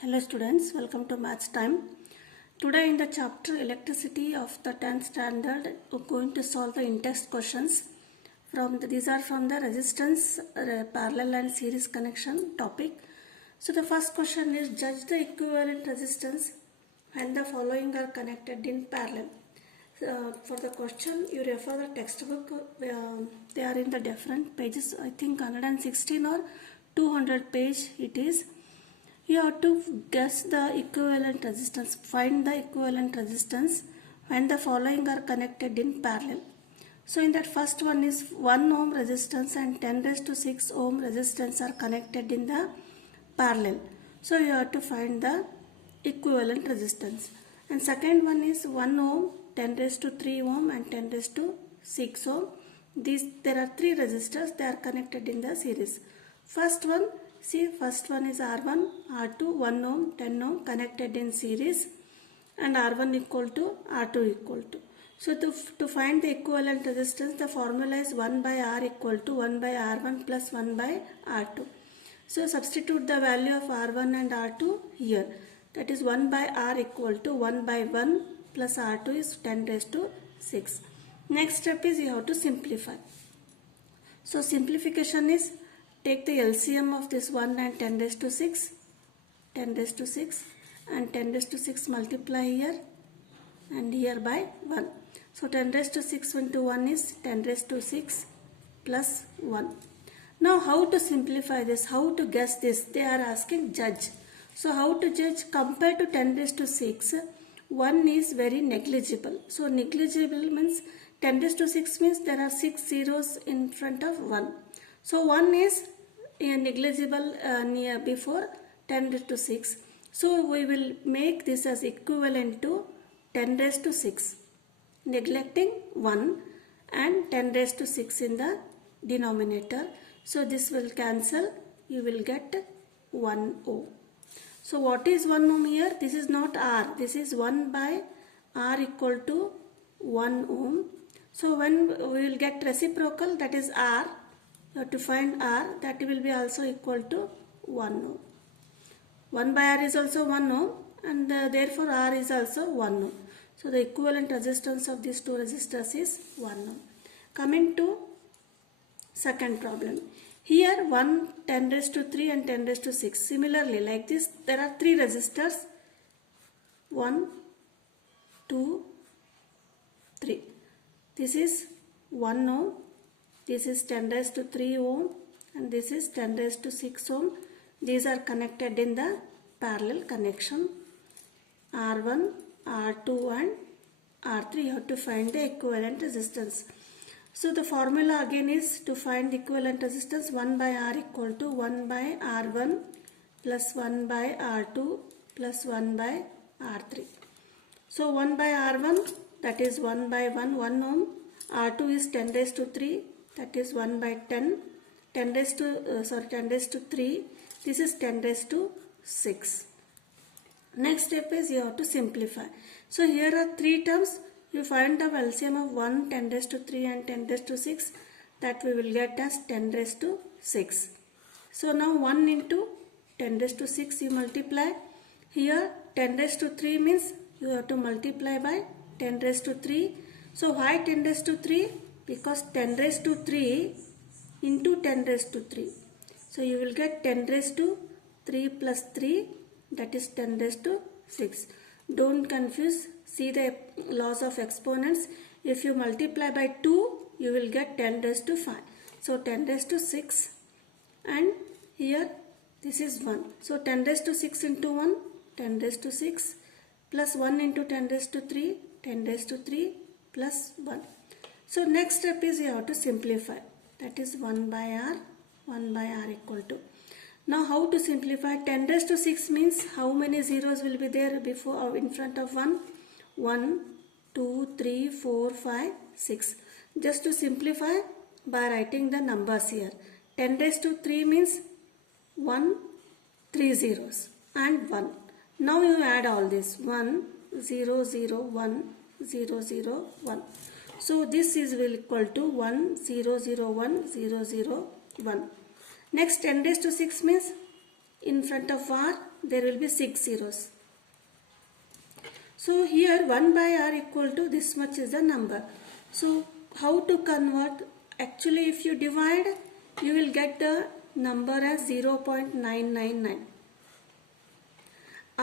Hello students, welcome to Maths Time. Today in the chapter Electricity of the 10th standard, we're going to solve the in-text questions. These are from the resistance, parallel and series connection topic. So the first question is, judge the equivalent resistance and the following are connected in parallel. For the question, you refer the textbook. They are in the different pages. I think 116 or 200 page it is. You have to guess the equivalent resistance, find the equivalent resistance when the following are connected in parallel. So in that first one is 1 ohm resistance and 10 raised to 6 ohm resistance are connected in the parallel. So you have to find the equivalent resistance. And second one is 1 ohm, 10 raised to 3 ohm and 10 raised to 6 ohm. There are 3 resistors, they are connected in the series. First one is R1, R2, 1 ohm, 10 ohm connected in series and R1 equal to R2 equal to. So to find the equivalent resistance, the formula is 1 by R equal to 1 by R1 plus 1 by R2. So substitute the value of R1 and R2 here. That is 1 by R equal to 1 by 1 plus R2 is 10 raised to 6. Next step is you have to simplify. So simplification is, take the LCM of this 1 and 10 raised to 6, 10 raised to 6 and 10 raised to 6 multiply here and here by 1. So 10 raised to 6 into 1 is 10 raised to 6 plus 1. Now how to simplify this, how to guess this? They are asking judge. So how to judge? Compared to 10 raised to 6, 1 is very negligible. So negligible means 10 raised to 6 means there are 6 zeros in front of 1. So 1 is negligible near before 10 raised to 6. So we will make this as equivalent to 10 raised to 6. Neglecting 1 and 10 raised to 6 in the denominator. So this will cancel. You will get 1 ohm. So what is 1 ohm here? This is not R. This is 1 by R equal to 1 ohm. So when we will get reciprocal, that is R. You have to find R, that will be also equal to 1 ohm. 1 by R is also 1 ohm and therefore R is also 1 ohm. So the equivalent resistance of these two resistors is 1 ohm. Coming to second problem. Here 1, 10 raised to 3 and 10 raised to 6. Similarly like this there are 3 resistors. 1, 2, 3. This is 1 ohm. This is 10 raised to 3 ohm and this is 10 raised to 6 ohm. These are connected in the parallel connection. R1, R2 and R3. You have to find the equivalent resistance. So the formula again is, to find the equivalent resistance, 1 by R equal to 1 by R1 plus 1 by R2 plus 1 by R3. So 1 by R1, that is 1 by 1 ohm. R2 is 10 raised to 3, that is 1 by 10. 10 raised to 3. This is 10 raised to 6. Next step is you have to simplify. So here are 3 terms. You find the LCM of 1, 10 raised to 3 and 10 raised to 6. That we will get as 10 raised to 6. So now 1 into 10 raised to 6 you multiply. Here 10 raised to 3 means you have to multiply by 10 raised to 3. So why 10 raised to 3? Because 10 raised to 3 into 10 raised to 3. So you will get 10 raised to 3 plus 3, that is 10 raised to 6. Don't confuse. See the laws of exponents. If you multiply by 2, you will get 10 raised to 5. So 10 raised to 6 and here this is 1. So 10 raised to 6 into 1, 10 raised to 6 plus 1 into 10 raised to 3, 10 raised to 3 plus 1. So next step is you have to simplify. That is 1 by R equal to. Now how to simplify? 10 raised to 6 means how many zeros will be there before or in front of 1? 1, 2, 3, 4, 5, 6. Just to simplify by writing the numbers here. 10 raised to 3 means 1, 3 zeros and 1. Now you add all this. 1, 0, 0, 1, 0, 0, 1. So this is will equal to 1, 0, 0, 1, 0, 0, 1. Next 10 raised to 6 means in front of R there will be 6 zeros. So here 1 by R equal to this much is the number. So how to convert? Actually if you divide, you will get the number as 0.999,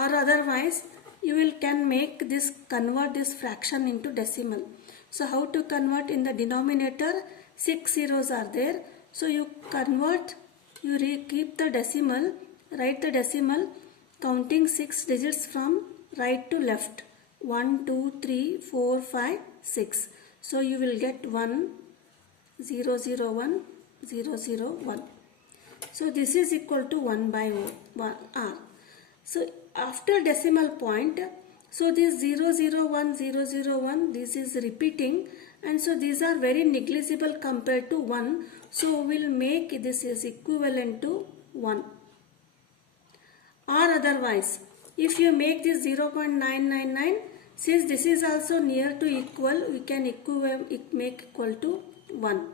or otherwise you will convert this fraction into decimal. So how to convert? In the denominator 6 zeros are there, so you convert, keep the decimal, write the decimal counting 6 digits from right to left, 1 2 3 4 5 6. So you will get 1 0 0 1 0 0 1. So this is equal to 1 by R. So after decimal point, so this 0 0 1 0 0 1, this is repeating, and so these are very negligible compared to 1. So we will make this is equivalent to 1. Or otherwise, if you make this 0.999, since this is also near to equal, we can make equal to 1.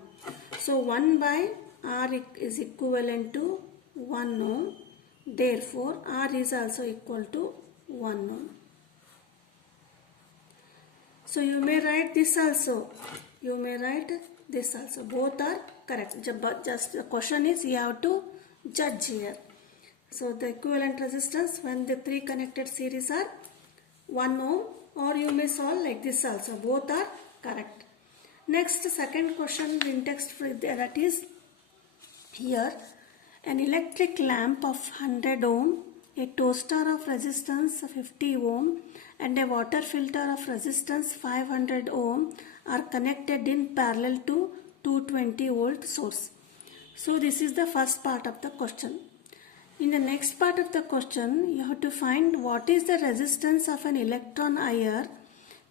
So 1 by R is equivalent to 1 ohm. Therefore, R is also equal to 1 ohm. So you may write this also. You may write this also. Both are correct. But just the question is you have to judge here. So the equivalent resistance when the 3 connected series are 1 ohm, or you may solve like this also. Both are correct. Next, second question in text, that is here. An electric lamp of 100 ohm, a toaster of resistance 50 ohm, and a water filter of resistance 500 ohm are connected in parallel to 220 volt source. So this is the first part of the question. In the next part of the question, you have to find what is the resistance of an electron IR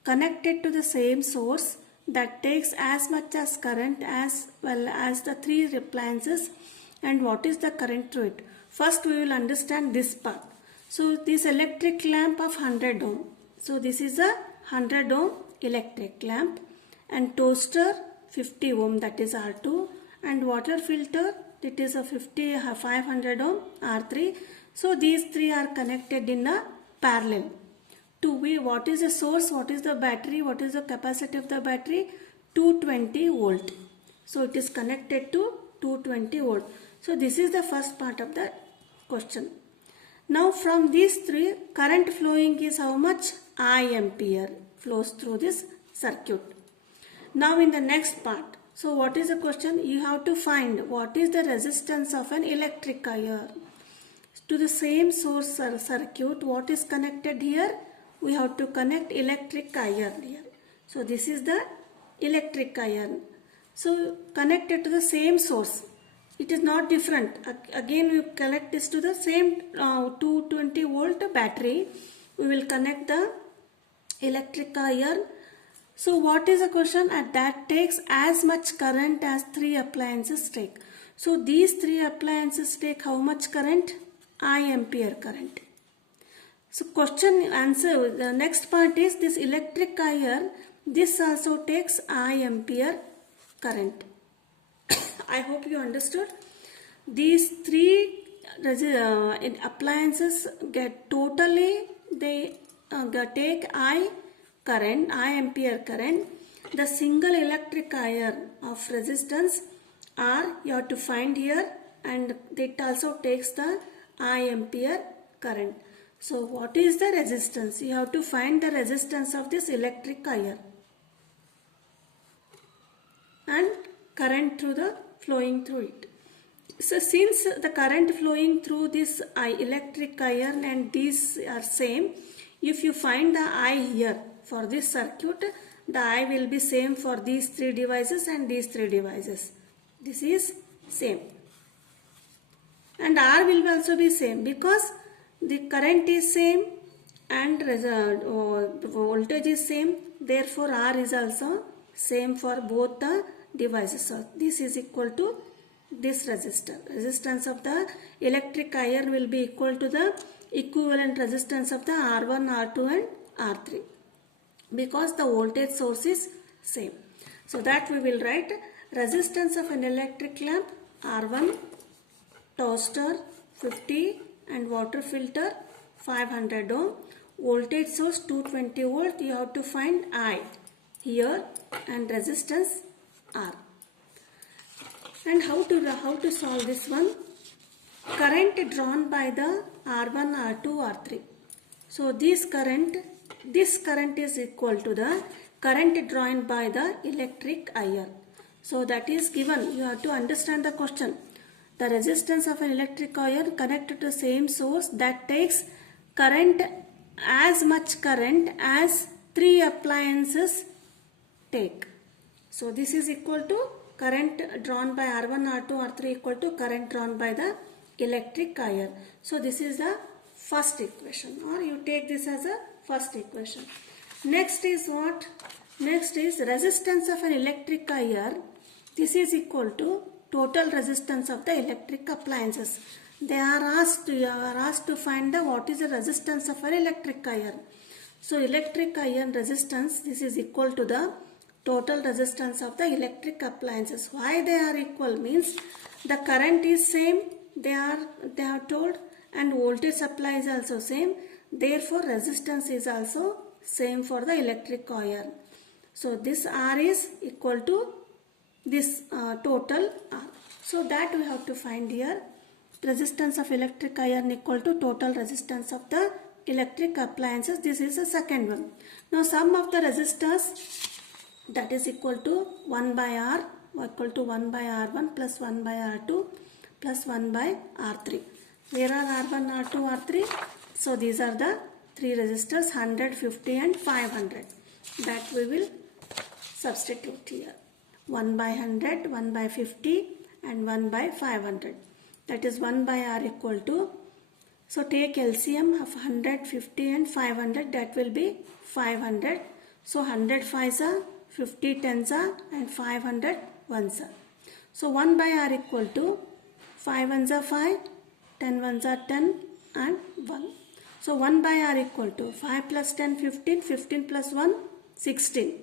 connected to the same source that takes as much as current as well as the 3 appliances, and what is the current through it. First we will understand this part. So this electric lamp of 100 ohm. So this is a 100 ohm electric lamp, and toaster 50 ohm, that is R2, and water filter, it is a 500 ohm R3. So these 3 are connected in a parallel. What is the source, what is the battery, what is the capacity of the battery? 220 volt. So it is connected to 220 volt. So this is the first part of the question. Now from these 3, current flowing is how much? I ampere flows through this circuit. Now in the next part, so what is the question? You have to find what is the resistance of an electric IR. To the same source circuit, what is connected here? We have to connect electric iron here. So this is the electric iron. So connected to the same source. It is not different. Again we connect this to the same 220 volt battery. We will connect the electric iron. So what is the question? That takes as much current as 3 appliances take. So these 3 appliances take how much current? I ampere current. So question answer, the next part is this electric iron, this also takes I ampere current. I hope you understood. These 3 appliances get totally, they take I ampere current. The single electric iron of resistance R you have to find here, and it also takes the I ampere current. So what is the resistance? You have to find the resistance of this electric iron and current flowing through it. So since the current flowing through this electric iron and these are same, if you find the I here for this circuit, the I will be same for these 3 devices and these 3 devices. This is same. And R will also be same because the current is same and voltage is same. Therefore R is also same for both the devices. So this is equal to this resistor. Resistance of the electric iron will be equal to the equivalent resistance of the R1, R2 and R3 because the voltage source is same. So that we will write resistance of an electric lamp R1, toaster 50 and water filter 500 ohm. Voltage source 220 volt. You have to find I here and resistance R. And how to solve this one? Current drawn by the R1, R2, R3. So this current is equal to the current drawn by the electric IR. So that is given. You have to understand the question. The resistance of an electric iron connected to the same source that takes current, as much current as 3 appliances take. So this is equal to current drawn by R1, R2, R3 equal to current drawn by the electric iron. So this is the first equation, or you take this as a first equation. Next is what? Next is resistance of an electric iron. This is equal to total resistance of the electric appliances. You are asked to find what is the resistance of an electric iron. So electric iron resistance, this is equal to the total resistance of the electric appliances. Why they are equal means the current is same, they are told, and voltage supply is also same. Therefore resistance is also same for the electric iron. So this R is equal to this total R. So that we have to find here. Resistance of electric iron equal to total resistance of the electric appliances. This is the second one. Now sum of the resistors, that is equal to 1 by R, equal to 1 by R1 plus 1 by R2 plus 1 by R3. Where are R1, R2, R3? So these are the three resistors, 100, 50 and 500. That we will substitute here. 1 by 100, 1 by 50 and 1 by 500. That is 1 by R equal to, so take LCM of 100, 50 and 500, that will be 500. So 100 5s are, 50 10s are and 500 1s are. So 1 by R equal to 5 1s are 5, 10 1s are 10 and 1. So 1 by R equal to 5 plus 10 15, 15 plus 1 16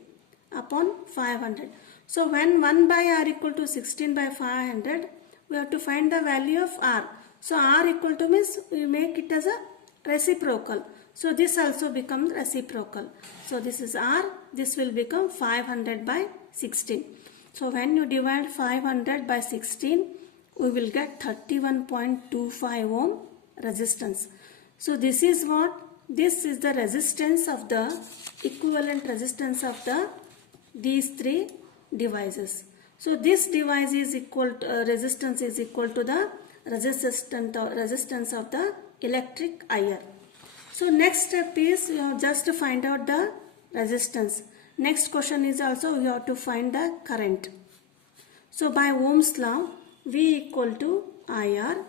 upon 500. So when 1 by R equal to 16 by 500, we have to find the value of R. So R equal to means we make it as a reciprocal. So this also becomes reciprocal. So this is R, this will become 500 by 16. So when you divide 500 by 16, we will get 31.25 ohm resistance. So this is what? This is the resistance of the equivalent resistance of these three devices. So this device is equal to, resistance is equal to the resistance of the electric iron. So next step is you have just to find out the resistance. Next question is also you have to find the current. So by Ohm's law, V equal to IR.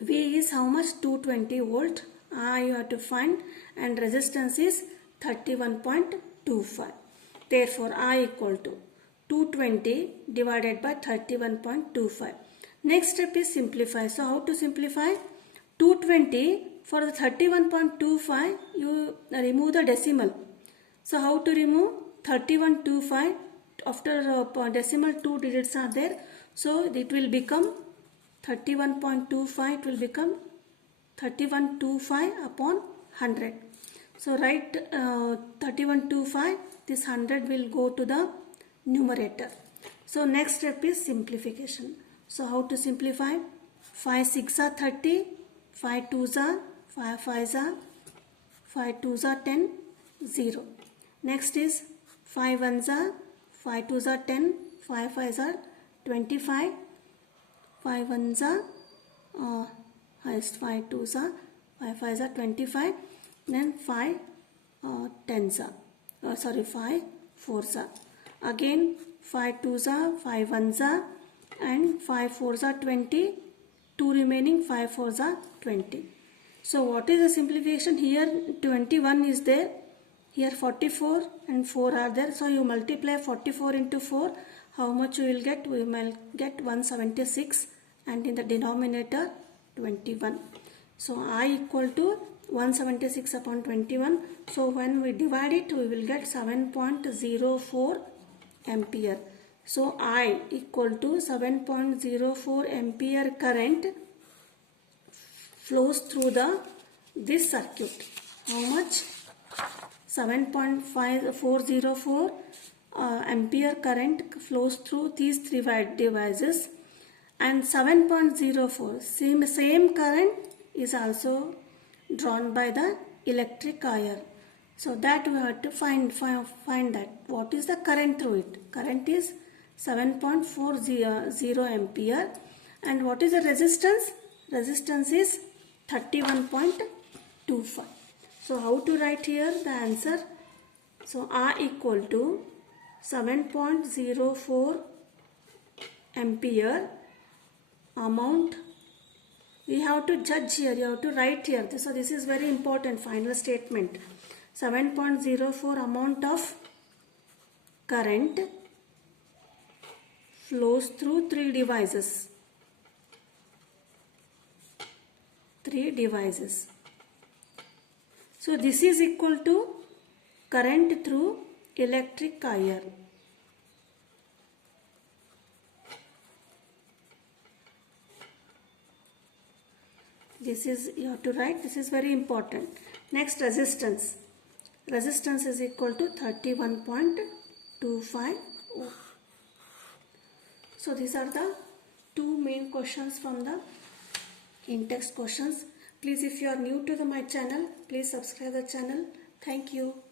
V is how much? 220 volt. I you have to find, and resistance is 31.25. Therefore I equal to 220 divided by 31.25. Next step is simplify. So how to simplify? 220 for the 31.25, you remove the decimal. So how to remove? 31.25, after decimal 2 digits are there. So it will become 31.25, it will become 31.25 upon 100. So write 31.25, this 100 will go to the numerator. So next step is simplification. So how to simplify? 5 6 are 30, 5 2s are, 5 5s are, 5 2s are 10, 0. Next is 5 1s are, 5 2s are 10, 5 5s are 25, 5 1s are, highest 5 2s are, 5 5s are 25, then 5 10s are, 5 4s are. Again 5 2s are, 5 1s are and 5 4s are 20, 2 remaining, 5 4s are 20. So what is the simplification? Here 21 is there, here 44 and 4 are there. So you multiply 44 into 4, how much you will get? We will get 176 and in the denominator 21. So I equal to 176 upon 21. So when we divide it, we will get 7.04 ampere. So I equal to 7.04 ampere current flows through this circuit. How much? 7.404 ampere current flows through these three devices, and 7.04 same current is also drawn by the electric wire. So that we have to find that what is the current through it. Current is 7.40 ampere, and what is the resistance? Resistance is 31.25. So how to write here the answer? So R equal to 7.04 ampere amount. We have to judge here, you have to write here. So this is very important final statement. 7.04 amount of current flows through three devices. So this is equal to current through electric wire. This is, you have to write, this is very important. Next, resistance. Resistance is equal to 31.25 ohm. So these are the two main questions from the in-text questions. Please, if you are new to my channel, please subscribe the channel. Thank you.